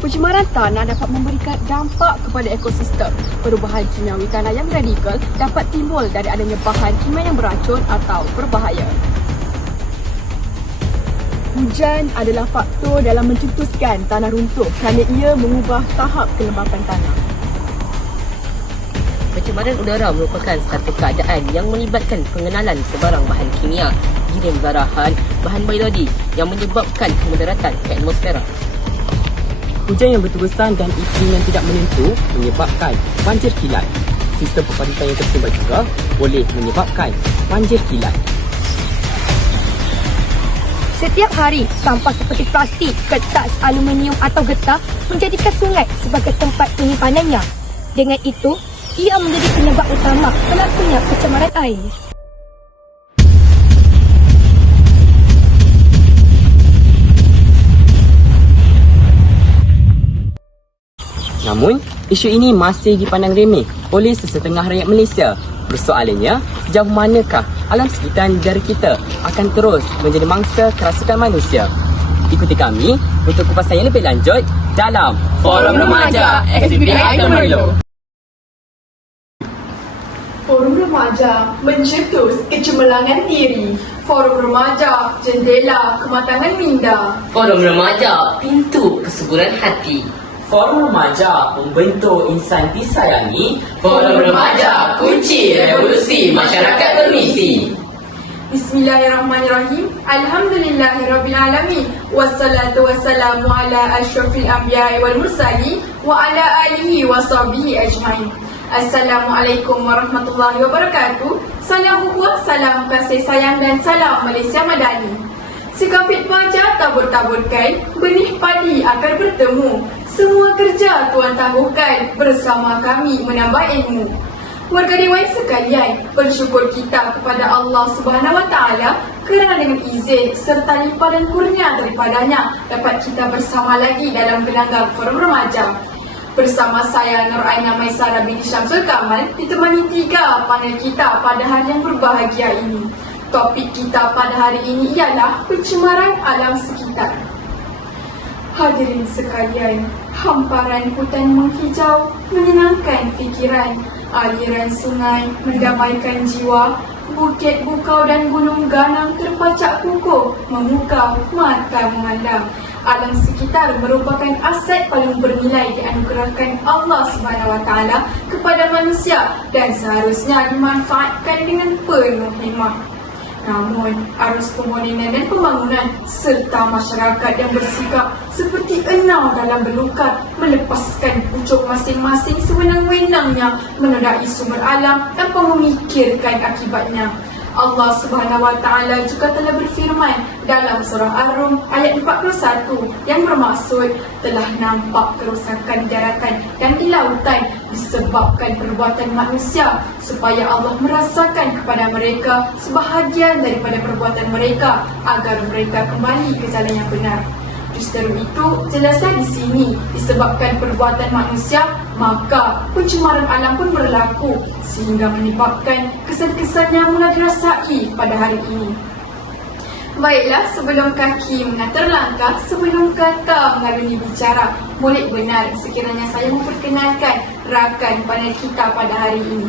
Pencemaran tanah dapat memberikan dampak kepada ekosistem. Perubahan kimiawi tanah yang radikal dapat timbul dari adanya bahan kimia yang beracun atau berbahaya. Hujan adalah faktor dalam mencetuskan tanah runtuh kerana ia mengubah tahap kelembapan tanah. Pencemaran udara merupakan satu keadaan yang melibatkan pengenalan sebarang bahan kimia, girim zarahan, bahan biologi yang menyebabkan kemudaratan ke atmosfera. Hujan yang berterusan dan iklim yang tidak menentu menyebabkan banjir kilat. Sistem peparisan yang tersumbat juga boleh menyebabkan banjir kilat. Setiap hari, sampah seperti plastik, kertas, aluminium atau getah menjadikan sungai sebagai tempat penyimpanannya. Dengan itu, ia menjadi penyebab utama berlakunya pencemaran air. Namun, isu ini masih dipandang remeh oleh sesetengah rakyat Malaysia. Persoalannya, sejauh manakah alam sekitar negara kita akan terus menjadi mangsa kerasukan manusia? Ikuti kami untuk kupasan yang lebih lanjut dalam Forum Remaja SDPI Temerloh. Forum Remaja mencetus kecemerlangan diri. Forum Remaja jendela kematangan minda. Forum Remaja, pintu kesuburan hati. Forum Remaja membentuk insan disayangi. Forum Remaja, kunci revolusi masyarakat bermisi. Bismillahirrahmanirrahim. Alhamdulillahirrabbilalamin. Wassalatu wassalamu ala asyrafil anbiya'i wal mursalin wa ala alihi wa sahbihi ajma'in. Assalamualaikum warahmatullahi wabarakatuh. Salam ukhuwah, salam kasih sayang dan salam Malaysia Madani. Sekapit baja tabur-taburkan, benih padi akan bertemu. Semua kerja Tuan tangguhkan, bersama kami menambah ilmu. Warga dewan sekalian, bersyukur kita kepada Allah Subhanahu Wa Taala kerana dengan izin serta limpahan dan kurnia daripadanya dapat kita bersama lagi dalam gelanggang Forum Remaja. Bersama saya Nur Aina Maisara binti Syamsul Kamal ditemani 3 panel kita pada hari yang berbahagia ini. Topik kita pada hari ini ialah pencemaran alam sekitar. Hadirin sekalian, hamparan hutan menghijau menyenangkan fikiran, aliran sungai mendamaikan jiwa, bukit bukau dan gunung ganang terpacak kukuh memukau mata memandang. Alam sekitar merupakan aset paling bernilai dianugerahkan Allah Subhanahu Wa Taala kepada manusia dan seharusnya dimanfaatkan dengan penuh hikmah. Namun, arus pembangunan dan pembangunan serta masyarakat yang bersikap seperti enau dalam berlukat melepaskan pucuk masing-masing sewenang-wenangnya menodai sumber alam tanpa memikirkan akibatnya. Allah Subhanahu Wa Taala juga telah berfirman dalam surah Ar-Rum ayat 41 yang bermaksud telah nampak kerosakan di daratan dan di lautan disebabkan perbuatan manusia supaya Allah merasakan kepada mereka sebahagian daripada perbuatan mereka agar mereka kembali ke jalan yang benar. Justru itu, jelasnya di sini disebabkan perbuatan manusia, maka pencemaran alam pun berlaku sehingga menyebabkan kesan-kesan yang mula dirasai pada hari ini. Baiklah, sebelum kaki mengatur langkah, sebelum kata mengaluni bicara, boleh benar sekiranya saya memperkenalkan rakan panel kita pada hari ini.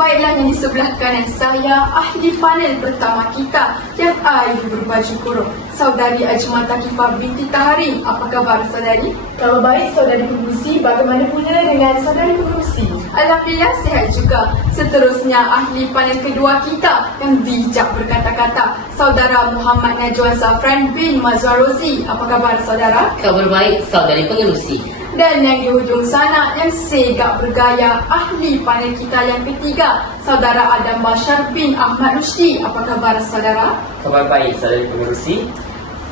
Baiklah, yang di sebelah kanan saya, ahli panel pertama kita yang ayu berbaju kurung, Saudari Ajmata Kifah binti Taharim. Apa khabar saudari? Kalau baik saudari pengurusi, bagaimana pula dengan saudari pengurusi? Alhamdulillah sihat juga. Seterusnya ahli panel kedua kita yang bijak berkata-kata, Saudara Muhammad Najwan Safran bin Mazwar Rozi. Apa khabar saudara? Kabar baik, saudari pengerusi. Dan yang di hujung sana yang segak bergaya, ahli panel kita yang ketiga, Saudara Adam Bashar bin Ahmad Rushdi. Apa khabar saudara? Kabar baik, saudari pengerusi.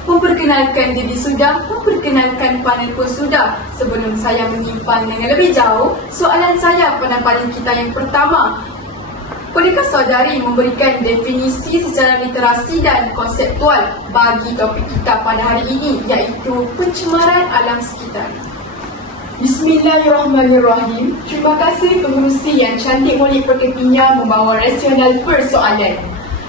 Memperkenalkan diri sudah, memperkenalkan panel pun sudah. Sebelum saya menyimpan dengan lebih jauh, soalan saya pada panel kita yang pertama, bolehkah saudari memberikan definisi secara literasi dan konseptual bagi topik kita pada hari ini, iaitu pencemaran alam sekitar? Bismillahirrahmanirrahim. Terima kasih pengurusi yang cantik mulia perketinya membawa rasional persoalan.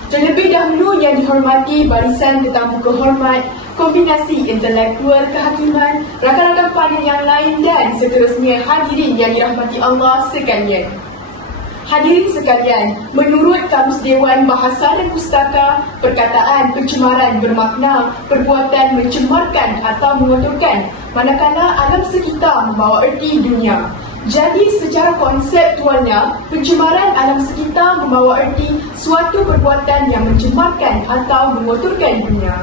Terlebih dahulu yang dihormati barisan tetamu kehormat, kombinasi intelektual kehakiman, rakan-rakan panel yang lain dan seterusnya hadirin yang dirahmati Allah sekalian. Hadirin sekalian, menurut Kamus Dewan Bahasa dan Pustaka, perkataan pencemaran bermakna perbuatan mencemarkan atau mengotorkan manakala alam sekitar membawa erti dunia. Jadi secara konseptualnya, pencemaran alam sekitar membawa erti suatu perbuatan yang mencemarkan atau mengotorkan dunia.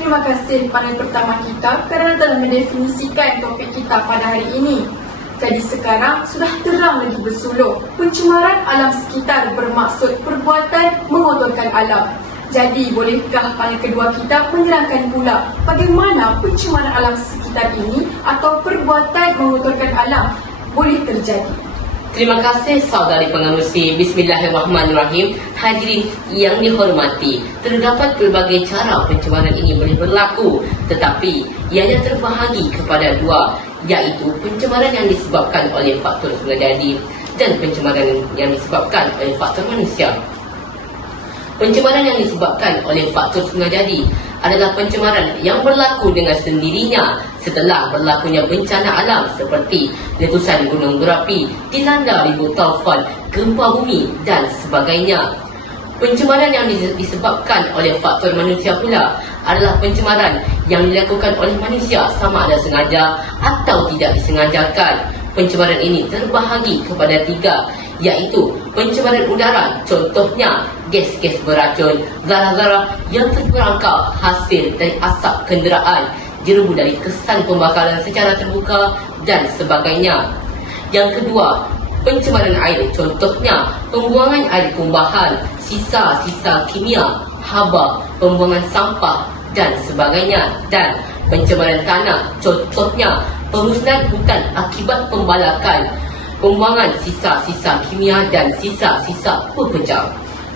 Terima kasih panel pertama kita kerana telah mendefinisikan topik kita pada hari ini. Jadi sekarang sudah terang lagi bersulur. Pencemaran alam sekitar bermaksud perbuatan mengotorkan alam. Jadi bolehkah panel kedua kita menerangkan pula bagaimana pencemaran alam sekitar ini atau perbuatan mengotorkan alam boleh terjadi? Terima kasih saudari pengerusi. Bismillahirrahmanirrahim. Hadirin yang dihormati, terdapat pelbagai cara pencemaran ini boleh berlaku, tetapi ianya terbahagi kepada dua, iaitu pencemaran yang disebabkan oleh faktor semula jadi dan pencemaran yang disebabkan oleh faktor manusia. Pencemaran yang disebabkan oleh faktor semula jadi adalah pencemaran yang berlaku dengan sendirinya setelah berlakunya bencana alam seperti letusan gunung berapi, dilanda ribu taufan, gempa bumi dan sebagainya. Pencemaran yang disebabkan oleh faktor manusia pula adalah pencemaran yang dilakukan oleh manusia sama ada sengaja atau tidak disengajakan. Pencemaran ini terbahagi kepada tiga, iaitu pencemaran udara, contohnya gas-gas beracun, zarah-zarah yang terperangkap hasil dari asap kenderaan, jerubu dari kesan pembakaran secara terbuka dan sebagainya. Yang kedua, pencemaran air, contohnya pembuangan air kumbahan, sisa-sisa kimia, haba, pembuangan sampah dan sebagainya. Dan pencemaran tanah, contohnya pemusnahan hutan akibat pembalakan, pembuangan sisa-sisa kimia dan sisa-sisa pepejam.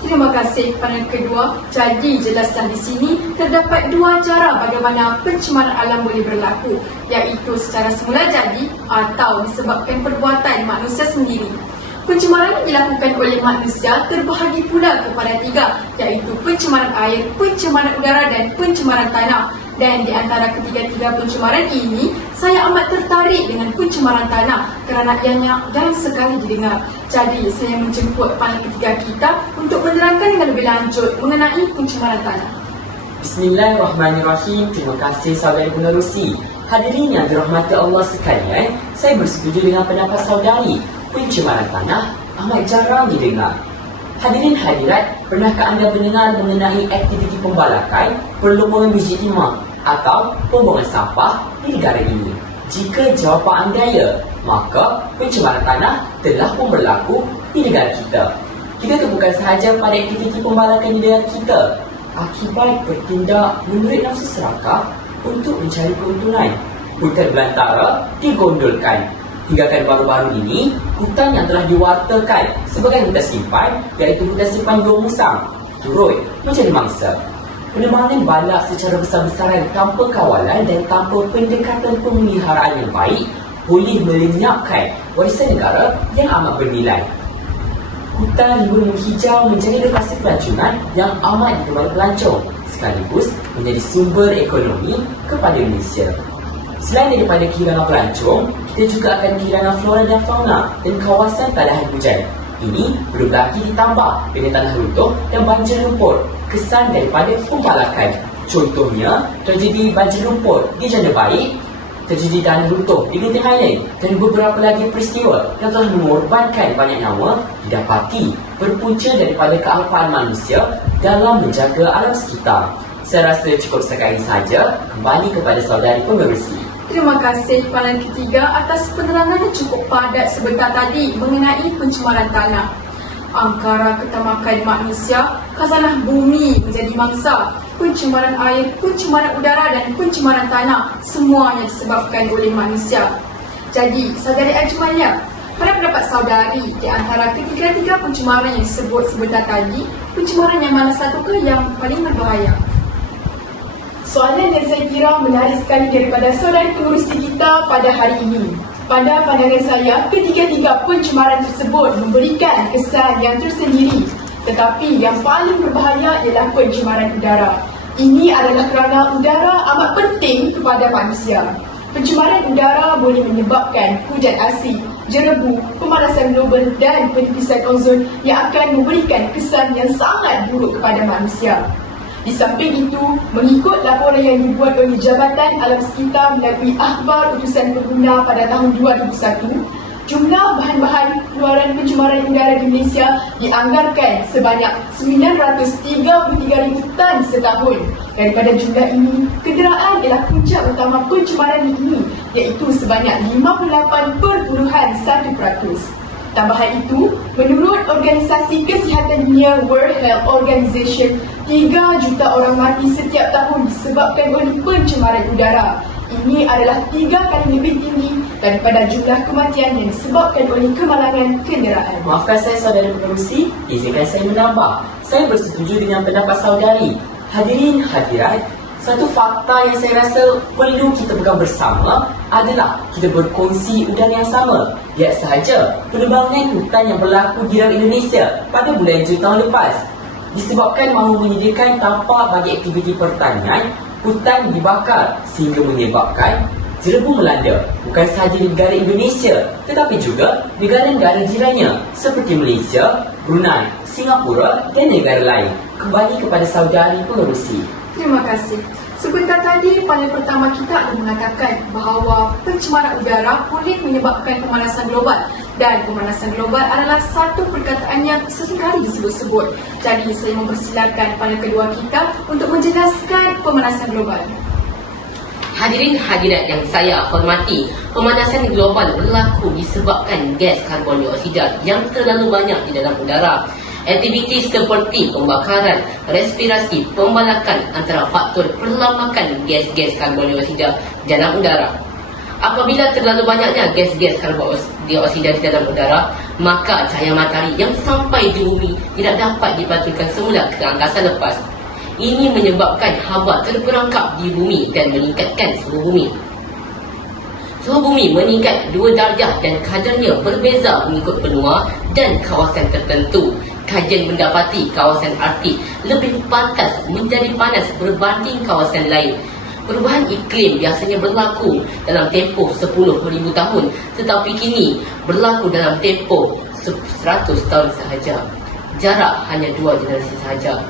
Terima kasih panel kedua. Jadi jelaskan di sini terdapat dua cara bagaimana pencemaran alam boleh berlaku, iaitu secara semula jadi atau disebabkan perbuatan manusia sendiri. Pencemaran yang dilakukan oleh manusia terbahagi pula kepada tiga, iaitu pencemaran air, pencemaran udara dan pencemaran tanah. Dan di antara ketiga-tiga pencemaran ini, saya amat tertarik dengan pencemaran tanah kerana ianya jarang sekali didengar. Jadi, saya menjemput panel ketiga kita untuk menerangkan dengan lebih lanjut mengenai pencemaran tanah. Bismillahirrahmanirrahim. Terima kasih saudari pengerusi. Hadirin yang dirahmati Allah sekalian, saya bersetuju dengan pendapat saudari. Pencemaran tanah amat jarang didengar. Hadirin hadirat, pernahkah anda mendengar mengenai aktiviti pembalakan, perlumbungan biji timah atau pembuangan sampah di negara ini? Jika jawapan anda ya, maka pencemaran tanah telah pun berlaku di negara kita. Kita bukan sahaja pada aktiviti pembalakan di negara kita, akibat bertindak menurut nafsu serakah untuk mencari keuntungan. Hutan belantara digondolkan. Hinggakan baru-baru ini, hutan yang telah diwartakan sebagai hutan simpan, iaitu hutan simpan dua musang, turut menjadi mangsa. Penebangan balak secara besar-besaran tanpa kawalan dan tanpa pendekatan pemeliharaan yang baik boleh melenyapkan warisan negara yang amat bernilai. Hutan rimbun menghijau menjadi lokasi pelancongan yang amat digemari pelancong, sekaligus menjadi sumber ekonomi kepada Malaysia. Selain daripada kehilangan pelancong, kita juga akan kehilangan flora dan fauna dan kawasan tadahan hujan. Ini belum lagi ditambah dengan tanah runtuh dan banjir lumpur, kesan daripada pembalakan. Contohnya, tragedi banjir lumpur di Janda Baik, tragedi tanah runtuh di Genting Highland dan beberapa lagi peristiwa yang telah mengorbankan banyak nyawa didapati berpunca daripada kealpaan manusia dalam menjaga alam sekitar. Saya rasa cukup sekali saja. Kembali kepada saudari pengerusi. Terima kasih panel ketiga atas penerangan yang cukup padat sebentar tadi mengenai pencemaran tanah. Angkara ketamakan manusia, khazanah bumi menjadi mangsa. Pencemaran air, pencemaran udara dan pencemaran tanah semuanya disebabkan oleh manusia. Jadi, saudari Ajmaya, pada pendapat saudari, di antara ketiga-tiga pencemaran yang disebut sebentar tadi, pencemaran yang mana satukah yang paling berbahaya? Soalan yang saya kira menarik sekali daripada saudari pengurusi kita pada hari ini. Pada pandangan saya, ketiga-tiga pencemaran tersebut memberikan kesan yang tersendiri. Tetapi yang paling berbahaya ialah pencemaran udara. Ini adalah kerana udara amat penting kepada manusia. Pencemaran udara boleh menyebabkan hujan asid, jerebu, pemanasan global dan penipisan ozon yang akan memberikan kesan yang sangat buruk kepada manusia. Di samping itu, mengikut laporan yang dibuat oleh Jabatan Alam Sekitar melalui Akhbar Utusan Pengguna pada tahun 2001, jumlah bahan-bahan keluaran pencemaran udara di Malaysia dianggarkan sebanyak 933,000 tan setahun. Daripada jumlah ini, kenderaan ialah punca utama pencemaran ini, iaitu sebanyak 58.1%. Tambahan itu, menurut Organisasi Kesihatan Dunia World Health Organization, 3 juta orang mati setiap tahun disebabkan oleh pencemaran udara. Ini adalah 3 kali lebih tinggi daripada jumlah kematian yang disebabkan oleh kemalangan kenderaan. Maafkan saya saudara pengerusi, izinkan saya menambah. Saya bersetuju dengan pendapat saudari. Hadirin hadirat, satu fakta yang saya rasa perlu kita pegang bersama adalah kita berkongsi udara yang sama. Lihat sahaja penebangan hutan yang berlaku di dalam Indonesia pada bulan Jun tahun lepas. Disebabkan mahu menyediakan tapak bagi aktiviti pertanian, hutan dibakar sehingga menyebabkan jerebu melanda bukan sahaja di negara Indonesia tetapi juga negara-negara jirannya seperti Malaysia, Brunei, Singapura dan negara lain. Kembali kepada saudari pengerusi. Terima kasih. Sebentar tadi, panel pertama kita ada mengatakan bahawa pencemaran udara boleh menyebabkan pemanasan global dan pemanasan global adalah satu perkataan yang seringkali disebut-sebut. Jadi, saya mempersilakan panel kedua kita untuk menjelaskan pemanasan global. Hadirin hadirat yang saya hormati, pemanasan global berlaku disebabkan gas karbon dioksida yang terlalu banyak di dalam udara. Aktiviti seperti pembakaran, respirasi, pembalakan antara faktor perlambakan gas-gas karbon dioksida dalam udara. Apabila terlalu banyaknya gas-gas karbon dioksida di dalam udara, maka cahaya matahari yang sampai di bumi tidak dapat dipantulkan semula ke angkasa lepas. Ini menyebabkan haba terperangkap di bumi dan meningkatkan suhu bumi. Suhu bumi meningkat 2 darjah dan kadarnya berbeza mengikut benua dan kawasan tertentu. Kajian mendapati kawasan Arktik lebih pantas menjadi panas berbanding kawasan lain. Perubahan iklim biasanya berlaku dalam tempoh 10,000 tahun, tetapi kini berlaku dalam tempoh 100 tahun sahaja. Jarak hanya 2 generasi sahaja.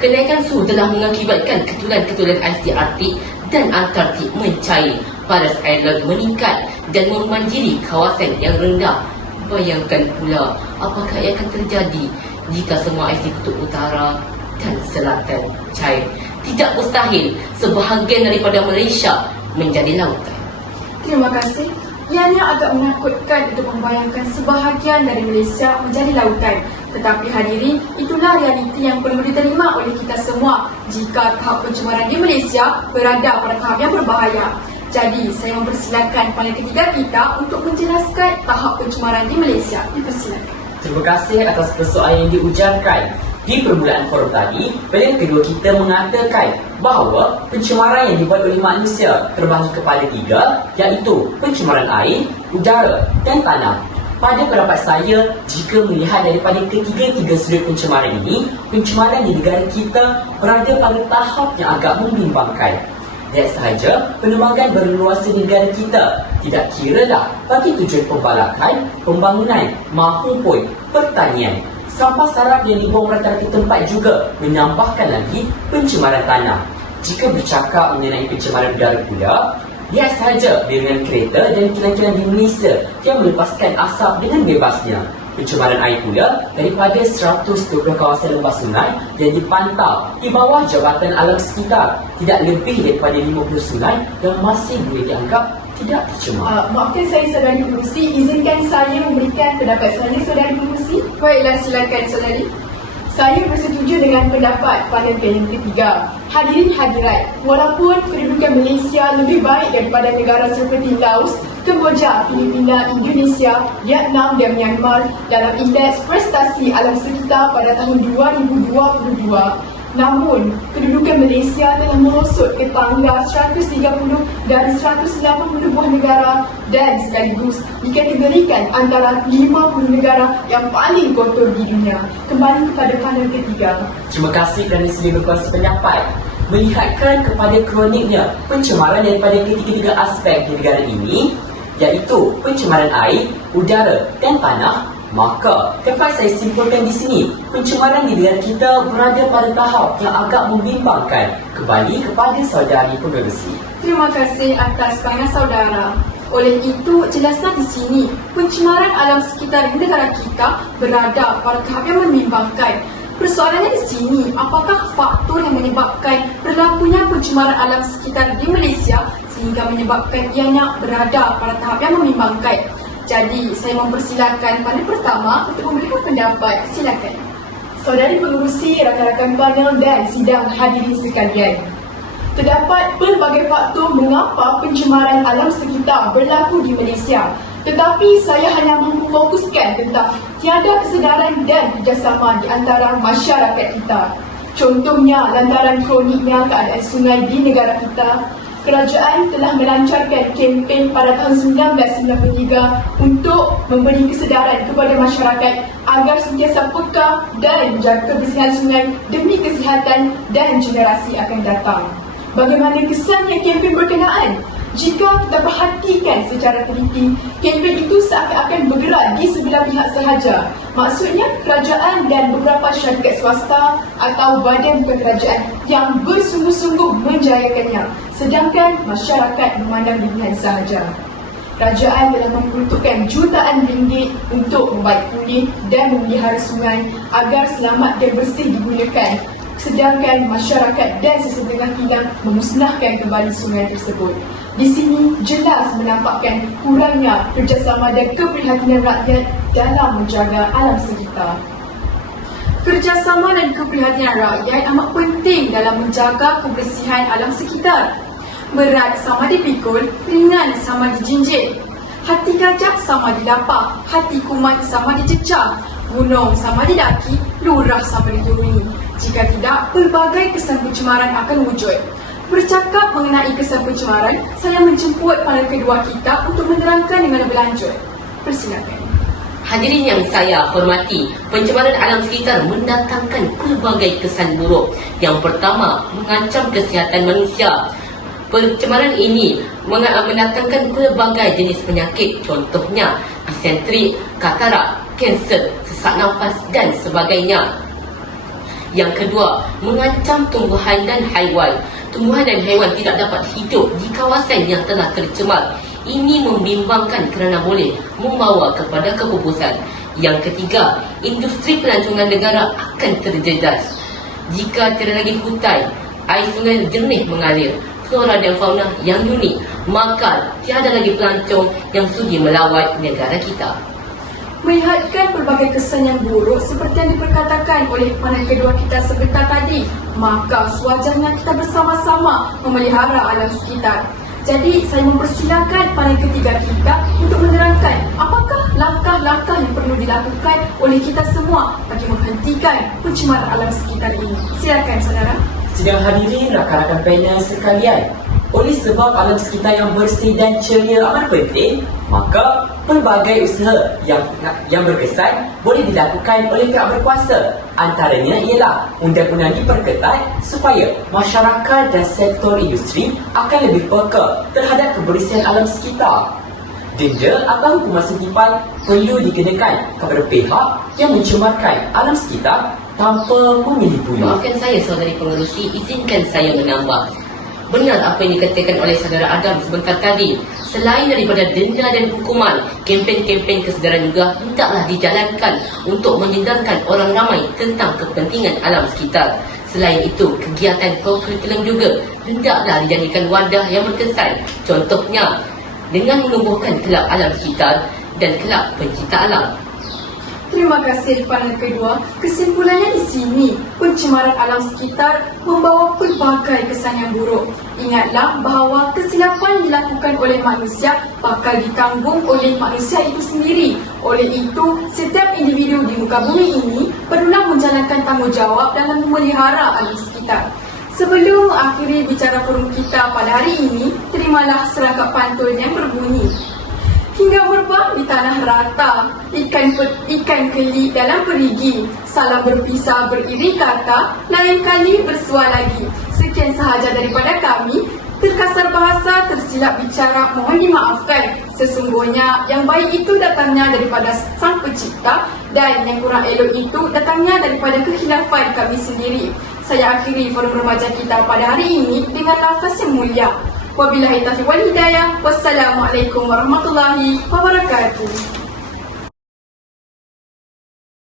Kenaikan suhu telah mengakibatkan ketulan-ketulan ais di Arktik dan Antartik mencair, paras air laut meningkat dan membanjiri kawasan yang rendah. Bayangkan pula apakah yang akan terjadi jika semua ais di kutub utara dan selatan cair. Tidak mustahil sebahagian daripada Malaysia menjadi lautan. Terima kasih. Ianya agak menakutkan untuk membayangkan sebahagian dari Malaysia menjadi lautan. Tetapi hadirin, itulah realiti yang perlu diterima oleh kita semua jika tahap pencemaran di Malaysia berada pada tahap yang berbahaya. Jadi, saya mempersilakan panel ketiga kita untuk menjelaskan tahap pencemaran di Malaysia. Dipersilakan. Terima kasih atas persoalan yang diujarkan. Di permulaan forum tadi, panel kedua kita mengatakan bahawa pencemaran yang dibuat oleh manusia terbahagi kepada 3, iaitu pencemaran air, udara dan tanah. Pada pendapat saya, jika melihat daripada ketiga-tiga sudut pencemaran ini, pencemaran di negara kita berada pada tahap yang agak membimbangkan. Lihat sahaja penerbangan berluasan di negara kita, tidak kiralah bagi tujuan pembalakan, pembangunan maupun pertanian. Sampah sarap yang dibuang rata-rata tempat juga menambahkan lagi pencemaran tanah. Jika bercakap mengenai pencemaran udara pula, lihat sahaja dengan kereta dan kilang-kilang di Malaysia yang melepaskan asap dengan bebasnya. Pencemaran air pula daripada 120 kawasan lembah sungai yang dipantau di bawah Jabatan Alam Sekitar, tidak lebih daripada 50 sungai yang masih boleh dianggap tidak tercemar. Maafkan saya saudari pengerusi, izinkan saya memberikan pendapat saya saudari pengerusi. Baiklah, silakan saudari. Saya bersetuju dengan pendapat panel yang ketiga. Hadirin hadirat, walaupun kedudukan Malaysia lebih baik daripada negara seperti Laos, Kemboja, Filipina, Indonesia, Vietnam dan Myanmar dalam indeks prestasi alam sekitar pada tahun 2022, namun kedudukan Malaysia telah merosot ke tangga 130 dari 180 buah negara dan sekaligus dikategorikan antara 50 negara yang paling kotor di dunia. Kembali kepada panel ketiga. Terima kasih kerana sudi berkongsi pendapat. melihatkan kepada kroniknya pencemaran daripada ketiga-tiga aspek di negara ini, iaitu pencemaran air, udara dan tanah, maka dapat saya simpulkan di sini, pencemaran di negara kita berada pada tahap yang agak membimbangkan. Kembali kepada saudari pengerusi. Terima kasih atas pandangan saudara. Oleh itu, jelaslah di sini, pencemaran alam sekitar di negara kita berada pada tahap yang membimbangkan. Persoalannya di sini, apakah faktor yang menyebabkan berlakunya pencemaran alam sekitar di Malaysia sehingga menyebabkan ianya berada pada tahap yang membimbangkan? Jadi, saya mempersilakan panel pertama untuk memberikan pendapat. Silakan. Saudari pengurusi, rakan-rakan panel dan sidang hadirin sekalian. Terdapat pelbagai faktor mengapa pencemaran alam sekitar berlaku di Malaysia. Tetapi saya hanya memfokuskan tentang tiada kesedaran dan kerjasama di antara masyarakat kita. Contohnya, lantaran kroniknya keadaan sungai di negara kita, kerajaan telah melancarkan kempen pada tahun 1993 untuk memberi kesedaran kepada masyarakat agar sentiasa peka dan menjaga kebersihan sungai demi kesihatan dan generasi akan datang. Bagaimana kesannya kempen berkenaan? Jika kita perhatikan secara teliti, kempen itu seakan-akan bergerak di sebelah pihak sahaja. Maksudnya, kerajaan dan beberapa syarikat swasta atau badan bukan kerajaan yang bersungguh-sungguh menjayakannya, sedangkan masyarakat memandang dirinya sahaja. Kerajaan telah memperuntukkan jutaan ringgit untuk membaik pulih dan memelihara sungai agar selamat dan bersih digunakan, sedangkan masyarakat dan sesetengah kilang memusnahkan kembali sungai tersebut. Di sini jelas menampakkan kurangnya kerjasama dan keprihatinan rakyat dalam menjaga alam sekitar. Kerjasama dan keprihatinan rakyat amat penting dalam menjaga kebersihan alam sekitar. Berat sama dipikul, ringan sama dijinjit. Hati gajah sama didapak, hati kumat sama dicecah. Gunung sama didaki, lurah sama dituruni. Jika tidak, pelbagai kesan pencemaran akan wujud. Bercakap mengenai kesan pencemaran, saya menjemput panel kedua kita untuk menerangkan dengan lebih lanjut. Persilakan. Hadirin yang saya hormati, pencemaran alam sekitar mendatangkan pelbagai kesan buruk. Yang pertama, mengancam kesihatan manusia. Pencemaran ini mendatangkan pelbagai jenis penyakit, contohnya disentri, katarak, kanser, sesak nafas dan sebagainya. Yang kedua, mengancam tumbuhan dan haiwan. Tumbuhan dan haiwan tidak dapat hidup di kawasan yang telah tercemar. Ini membimbangkan kerana boleh membawa kepada kepupusan. Yang ketiga, industri pelancongan negara akan terjejas. Jika tiada lagi hutan, air sungai jernih mengalir, flora dan fauna yang unik, maka tiada lagi pelancong yang sudi melawat negara kita. Melihatkan pelbagai kesan yang buruk seperti yang diperkatakan oleh panel kedua kita sebentar tadi, maka sewajarnya kita bersama-sama memelihara alam sekitar. Jadi, saya mempersilakan panel ketiga kita untuk menerangkan apakah langkah-langkah yang perlu dilakukan oleh kita semua bagi menghentikan pencemaran alam sekitar ini. Silakan, saudara. Sidang hadirin rakan-rakan panel sekalian, oleh sebab alam sekitar yang bersih dan ceria amat penting, maka pelbagai usaha yang berkesan boleh dilakukan oleh pihak berkuasa. Antaranya ialah undang-undang diperketat supaya masyarakat dan sektor industri akan lebih peka terhadap kebersihan alam sekitar. Denda atau hukuman setipan perlu dikenakan kepada pihak yang mencemarkan alam sekitar tanpa memilih bulu. Maafkan saya saudari pengerusi, izinkan saya menambah. Benar apa yang dikatakan oleh saudara Adam sebentar tadi. Selain daripada denda dan hukuman, kempen-kempen kesedaran juga hendaklah dijalankan untuk menyedarkan orang ramai tentang kepentingan alam sekitar. Selain itu, kegiatan co-curriculum juga hendaklah dijadikan wadah yang berkesan. Contohnya, dengan menubuhkan kelab alam sekitar dan kelab pencinta alam. Terima kasih panel kedua. Kesimpulannya di sini, pencemaran alam sekitar membawa pelbagai kesan yang buruk. Ingatlah bahawa kesilapan dilakukan oleh manusia bakal ditanggung oleh manusia itu sendiri. Oleh itu, setiap individu di muka bumi ini perlulah menjalankan tanggungjawab dalam memelihara alam sekitar. Sebelum mengakhiri bicara forum kita pada hari ini, terimalah serangkap pantun yang berbunyi. Hingga merbah di tanah rata, ikan keli dalam perigi, salam berpisah beriring kata, lain kali bersua lagi. Sekian Sekian sahaja daripada kami. Terkasar bahasa, tersilap bicara, mohon dimaafkan. Sesungguhnya yang baik itu datangnya daripada Sang Pencipta dan yang kurang elok itu datangnya daripada kekhilafan kami sendiri. Saya akhiri forum remaja kita pada hari ini dengan lafaz yang mulia. Wabillahi taufiq wal hidayah. Wassalamualaikum warahmatullahi wabarakatuh.